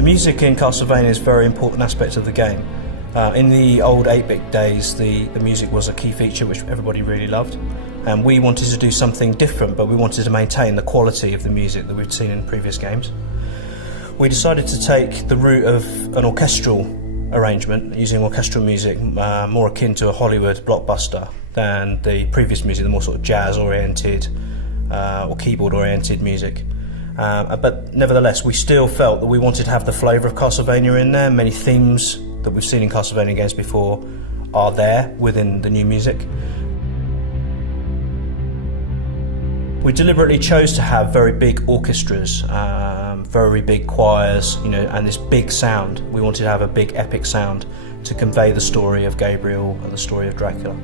The music in Castlevania is a very important aspect of the game. In the old 8-bit days, the music was a key feature which everybody really loved. And we wanted to do something different, but we wanted to maintain the quality of the music that we'd seen in previous games. We decided to take the route of an orchestral arrangement, using orchestral music more akin to a Hollywood blockbuster than the previous music, the more sort of jazz-oriented or keyboard-oriented music. But nevertheless, we still felt that we wanted to have the flavour of Castlevania in there. Many themes that we've seen in Castlevania games before are there within the new music. We deliberately chose to have very big orchestras, very big choirs, and this big sound. We wanted to have a big epic sound to convey the story of Gabriel and the story of Dracula.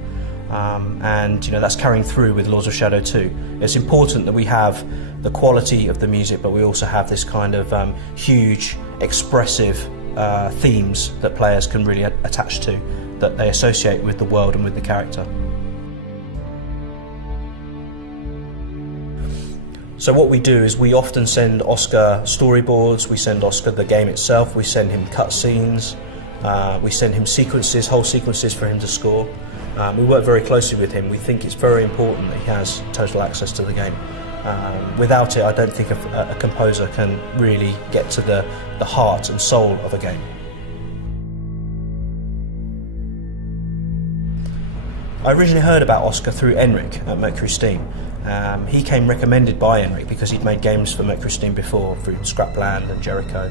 And that's carrying through with Lords of Shadow 2. It's important that we have the quality of the music, but we also have this kind of huge, expressive themes that players can really attach to, that they associate with the world and with the character. So what we do is we often send Oscar storyboards, we send Oscar the game itself, we send him cutscenes, we send him sequences, whole sequences for him to score. We work very closely with him. We think it's very important that he has total access to the game. Without it, I don't think a composer can really get to the heart and soul of a game. I originally heard about Oscar through Enric at Mercury Steam. He came recommended by Enric because he'd made games for Mercury Steam before, through Scrapland and Jericho.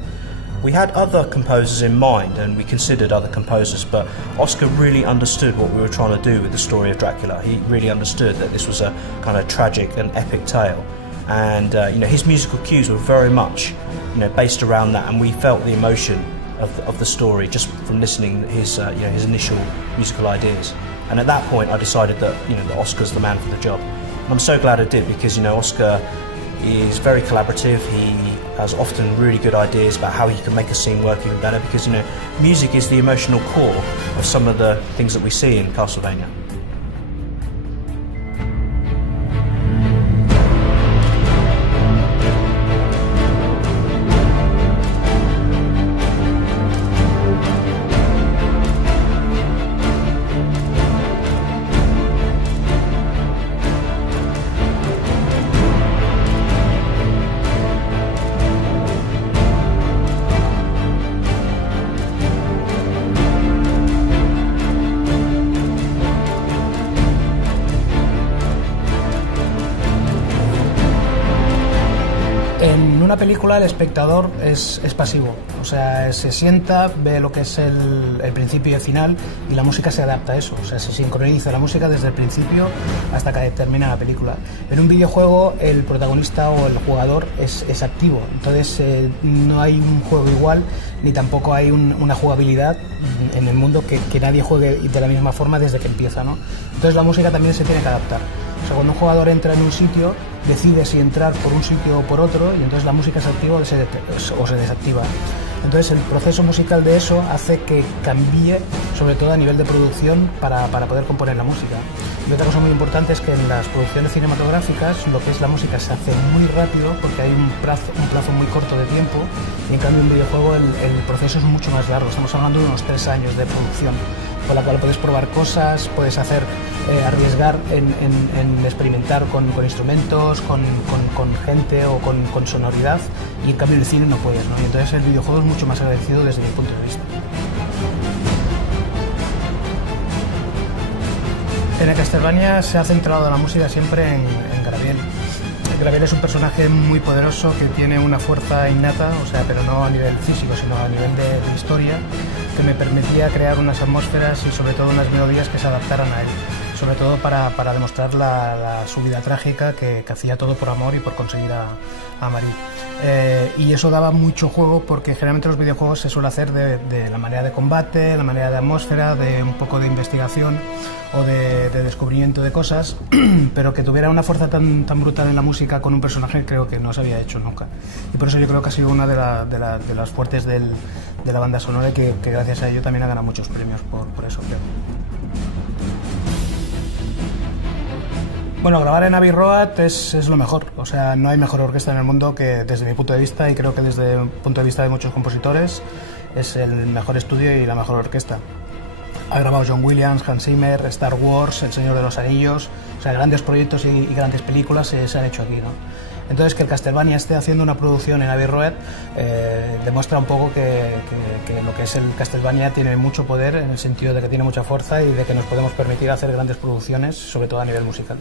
We had other composers in mind and we considered other composers, but Oscar really understood what we were trying to do with the story of Dracula. He really understood that this was a kind of tragic and epic tale, and his musical cues were very much based around that, and we felt the emotion of the story just from listening to his initial musical ideas. And at that point I decided that that Oscar's the man for the job. And I'm so glad I did, because Oscar is very collaborative. He has often really good ideas about how he can make a scene work even better, because music is the emotional core of some of the things that we see in Castlevania. En una película el espectador es pasivo, o sea, se sienta, ve lo que es el principio y el final, y la música se adapta a eso, o sea, se sincroniza la música desde el principio hasta que termina la película. En un videojuego el protagonista o el jugador es activo, entonces no hay un juego igual, ni tampoco hay una jugabilidad en el mundo que nadie juegue de la misma forma desde que empieza, ¿no? Entonces la música también se tiene que adaptar. O sea, cuando un jugador entra en un sitio, decide si entrar por un sitio o por otro, y entonces la música se activa o se desactiva. Entonces el proceso musical de eso hace que cambie, sobre todo a nivel de producción, para poder componer la música. Y otra cosa muy importante es que en las producciones cinematográficas lo que es la música se hace muy rápido, porque hay un plazo muy corto de tiempo, y en cambio en un videojuego el proceso es mucho más largo. Estamos hablando de unos 3 años de producción, con la cual puedes probar cosas, puedes arriesgar en experimentar con instrumentos, con gente o con sonoridad, y en cambio en el cine no puedes, ¿no? Y entonces el videojuego es mucho más agradecido desde mi punto de vista. En el Castlevania se ha centrado la música siempre en Gabriel. Gabriel es un personaje muy poderoso que tiene una fuerza innata, o sea, pero no a nivel físico, sino a nivel de historia, que me permitía crear unas atmósferas y sobre todo unas melodías que se adaptaran a él, sobre todo para demostrar su vida trágica, que hacía todo por amor y por conseguir a Marie. Y eso daba mucho juego, porque generalmente los videojuegos se suele hacer de la manera de combate, la manera de atmósfera, de un poco de investigación o de descubrimiento de cosas, pero que tuviera una fuerza tan brutal en la música con un personaje creo que no se había hecho nunca. Y por eso yo creo que ha sido una de las fuertes de la banda sonora, y que gracias a ello también ha ganado muchos premios por eso, creo. Bueno, grabar en Abbey Road es lo mejor. O sea, no hay mejor orquesta en el mundo que, desde mi punto de vista, y creo que desde el punto de vista de muchos compositores, es el mejor estudio y la mejor orquesta. Ha grabado John Williams, Hans Zimmer, Star Wars, El Señor de los Anillos. O sea, grandes proyectos y grandes películas se han hecho aquí, ¿no? Entonces, que el Castlevania esté haciendo una producción en Abbey Road demuestra un poco que lo que es el Castlevania tiene mucho poder, en el sentido de que tiene mucha fuerza y de que nos podemos permitir hacer grandes producciones, sobre todo a nivel musical.